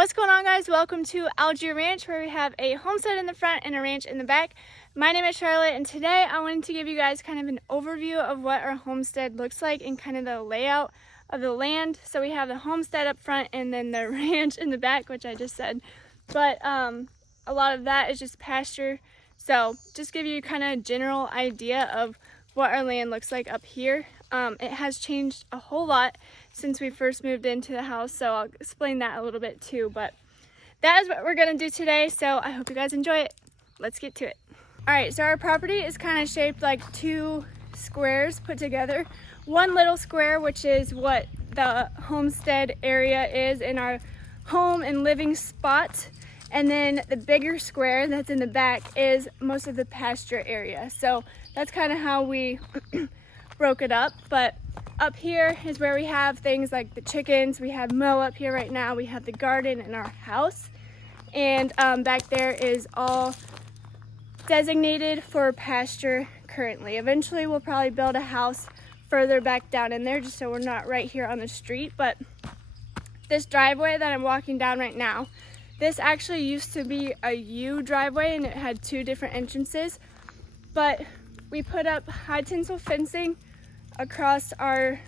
What's going on, guys? Welcome to Algae Ranch, where we have a homestead in the front and a ranch in the back. My name is Charlotte, and today I wanted to give you guys kind of an overview of what our homestead looks like and kind of the layout of the land. So we have the homestead up front and then the ranch in the back, which I just said. But a lot of that is just pasture. So just give you kind of a general idea of what our land looks like up here. It has changed a whole lot since we first moved into the house, so I'll explain that a little bit too, but that is what we're gonna do today, so I hope you guys enjoy it. Let's get to it. All right, so our property is kind of shaped like two squares put together. One little square, which is what the homestead area is in our home and living spot, and then the bigger square that's in the back is most of the pasture area. So that's kind of how we broke it up. But up here is where we have things like the chickens. We have Mo up here right now. We have the garden and our house. And back there is all designated for pasture currently. Eventually we'll probably build a house further back down in there just so we're not right here on the street. But this driveway that I'm walking down right now, this actually used to be a U driveway and it had two different entrances. But we put up high tensile fencing across our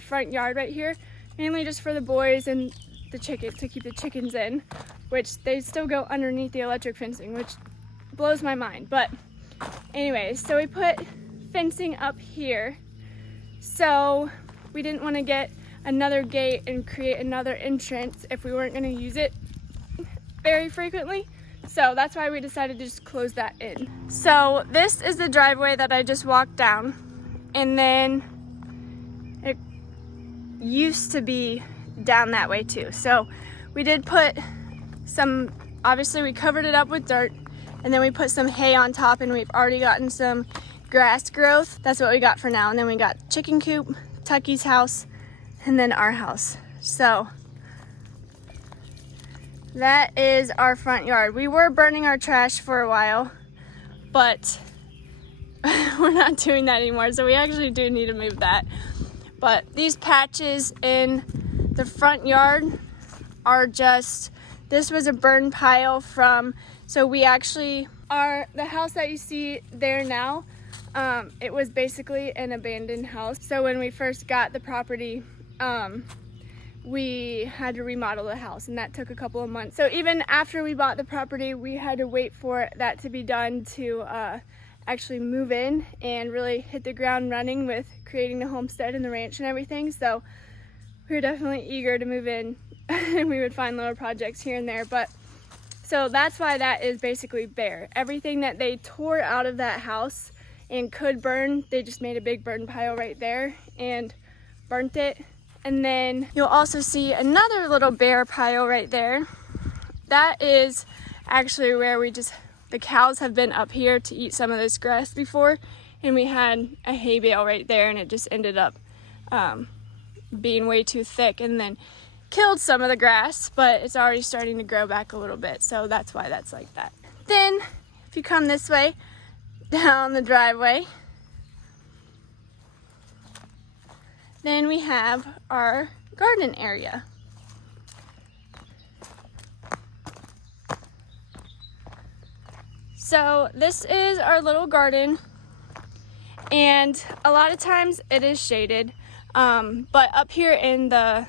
front yard right here, mainly just for the boys and the chickens, to keep the chickens in, which they still go underneath the electric fencing, which blows my mind. But anyways, so we put fencing up here, so we didn't want to get another gate and create another entrance if we weren't going to use it very frequently. So that's why we decided to just close that in. So this is the driveway that I just walked down, and then it used to be down that way too. So we did put some, obviously we covered it up with dirt, and then we put some hay on top, and we've already gotten some grass growth. That's what we got for now. And then we got chicken coop, Tucky's house, and then our house. So that is our front yard. We were burning our trash for a while, but we're not doing that anymore, so we actually do need to move that. But these patches in the front yard are just, this was a burn pile from, so we actually the house that you see there now, it was basically an abandoned house. So when we first got the property, we had to remodel the house, and that took a couple of months. So even after we bought the property, we had to wait for that to be done to actually move in and really hit the ground running with creating the homestead and the ranch and everything. So we were definitely eager to move in and we would find little projects here and there. But so that's why that is basically bare. Everything that they tore out of that house and could burn, they just made a big burn pile right there and burnt it. And then you'll also see another little bare pile right there. That is actually where the cows have been up here to eat some of this grass before, and we had a hay bale right there, and it just ended up being way too thick and then killed some of the grass, but it's already starting to grow back a little bit, so that's why that's like that. Then if you come this way down the driveway, then we have our garden area. So this is our little garden, and a lot of times it is shaded, but up here in the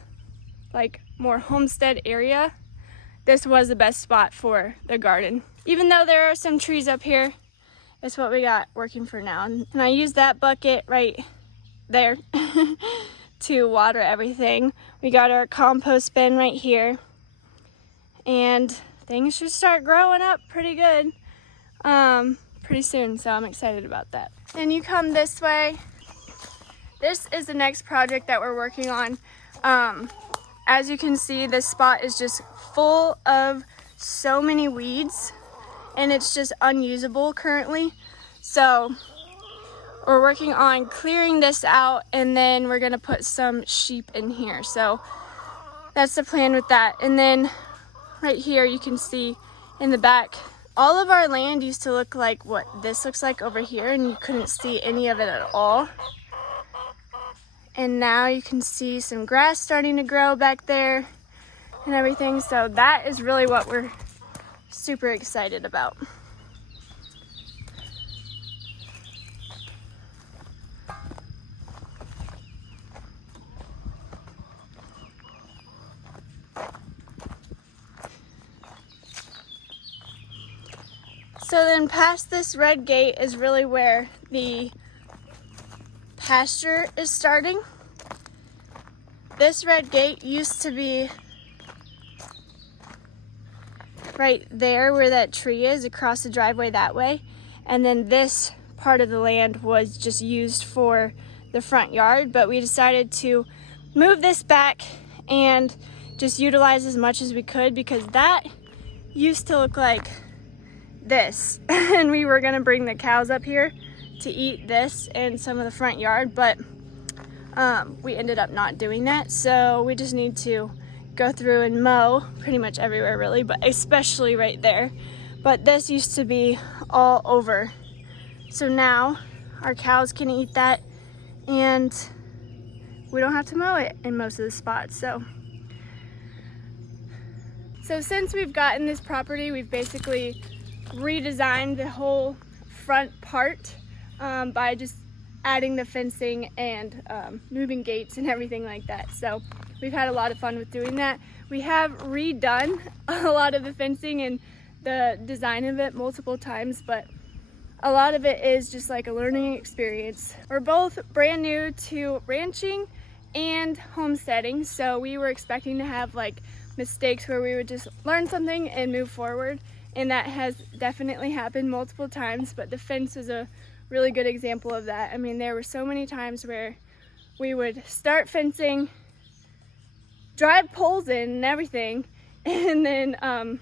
more homestead area, this was the best spot for the garden. Even though there are some trees up here, it's what we got working for now. And I use that bucket right there to water everything. We got our compost bin right here, and things should start growing up pretty good pretty soon, so I'm excited about that. And you come this way, this is the next project that we're working on. As you can see, this spot is just full of so many weeds, and it's just unusable currently. So we're working on clearing this out, and then we're gonna put some sheep in here. So that's the plan with that. And then right here you can see in the back, all of our land used to look like what this looks like over here, and you couldn't see any of it at all. And now you can see some grass starting to grow back there, and everything. So that is really what we're super excited about. So then past this red gate is really where the pasture is starting. This red gate used to be right there where that tree is, across the driveway that way. And then this part of the land was just used for the front yard, but we decided to move this back and just utilize as much as we could, because that used to look like this. And we were gonna bring the cows up here to eat this and some of the front yard, but we ended up not doing that. So we just need to go through and mow pretty much everywhere really, but especially right there. But this used to be all over. So now our cows can eat that and we don't have to mow it in most of the spots. So since we've gotten this property, we've basically redesigned the whole front part by just adding the fencing and moving gates and everything like that. So we've had a lot of fun with doing that. We have redone a lot of the fencing and the design of it multiple times, but a lot of it is just like a learning experience. We're both brand new to ranching and homesteading, so we were expecting to have like mistakes where we would just learn something and move forward. And that has definitely happened multiple times, but the fence is a really good example of that. I mean, there were so many times where we would start fencing, drive poles in and everything, and then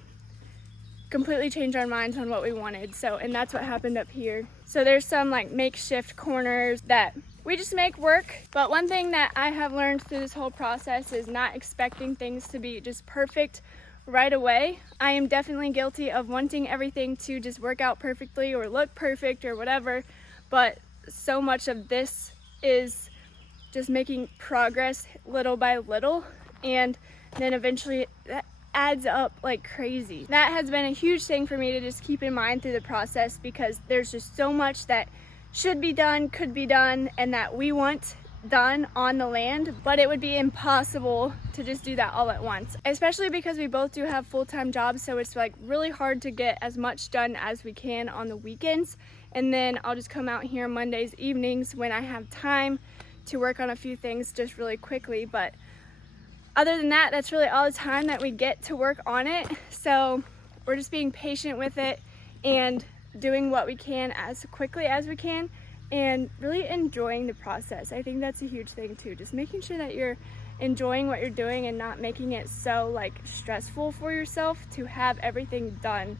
completely change our minds on what we wanted. And that's what happened up here. So there's some like makeshift corners that we just make work. But one thing that I have learned through this whole process is not expecting things to be just perfect right away. I am definitely guilty of wanting everything to just work out perfectly or look perfect or whatever, but so much of this is just making progress little by little, and then eventually that adds up like crazy. That has been a huge thing for me to just keep in mind through the process, because there's just so much that should be done, could be done, and that we want done on the land, but it would be impossible to just do that all at once, especially because we both do have full-time jobs. So it's like really hard to get as much done as we can on the weekends, and then I'll just come out here Mondays evenings when I have time to work on a few things just really quickly. But other than that, that's really all the time that we get to work on it. So we're just being patient with it and doing what we can as quickly as we can, and really enjoying the process. I think that's a huge thing too, just making sure that you're enjoying what you're doing and not making it so like stressful for yourself to have everything done.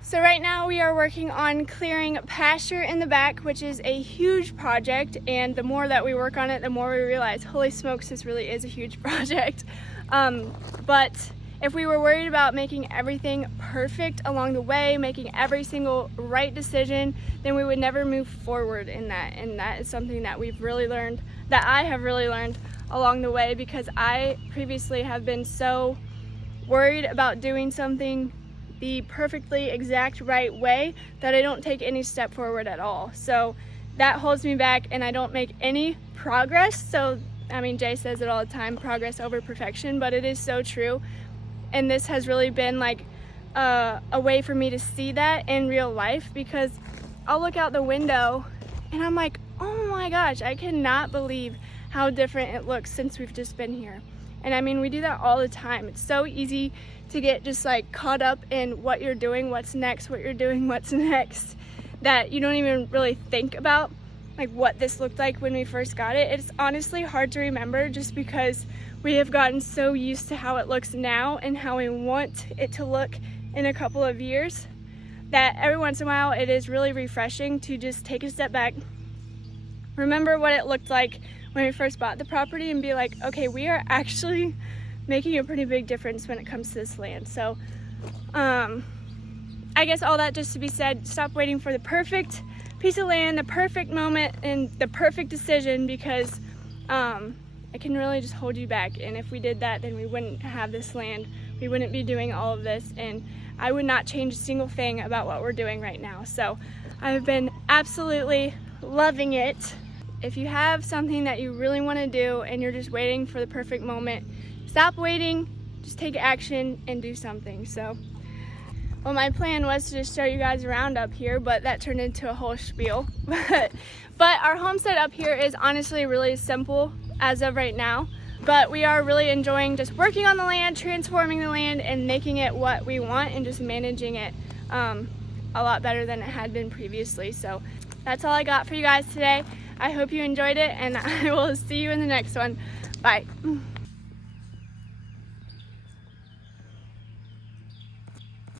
So right now we are working on clearing pasture in the back, which is a huge project, and the more that we work on it, the more we realize, holy smokes, this really is a huge project. But if we were worried about making everything perfect along the way, making every single right decision, then we would never move forward in that. And that is something that we've really learned, that I have really learned along the way, because I previously have been so worried about doing something the perfectly exact right way that I don't take any step forward at all. So that holds me back and I don't make any progress. So, I mean, Jay says it all the time, progress over perfection, but it is so true. And this has really been like a way for me to see that in real life, because I'll look out the window and I'm like, oh my gosh, I cannot believe how different it looks since we've just been here. And I mean, we do that all the time. It's so easy to get just like caught up in what you're doing, what's next, what you're doing, what's next, that you don't even really think about like what this looked like when we first got it. It's honestly hard to remember, just because we have gotten so used to how it looks now and how we want it to look in a couple of years, that every once in a while it is really refreshing to just take a step back, remember what it looked like when we first bought the property, and be like, okay, we are actually making a pretty big difference when it comes to this land. So I guess all that just to be said, stop waiting for the perfect piece of land, the perfect moment, and the perfect decision, because it can really just hold you back. And if we did that, then we wouldn't have this land, we wouldn't be doing all of this, and I would not change a single thing about what we're doing right now. So I've been absolutely loving it. If you have something that you really want to do and you're just waiting for the perfect moment, stop waiting, just take action and do something. So, well, my plan was to just show you guys around up here, but that turned into a whole spiel. But our homestead up here is honestly really simple as of right now. But we are really enjoying just working on the land, transforming the land, and making it what we want, and just managing it a lot better than it had been previously. So that's all I got for you guys today. I hope you enjoyed it, and I will see you in the next one. Bye.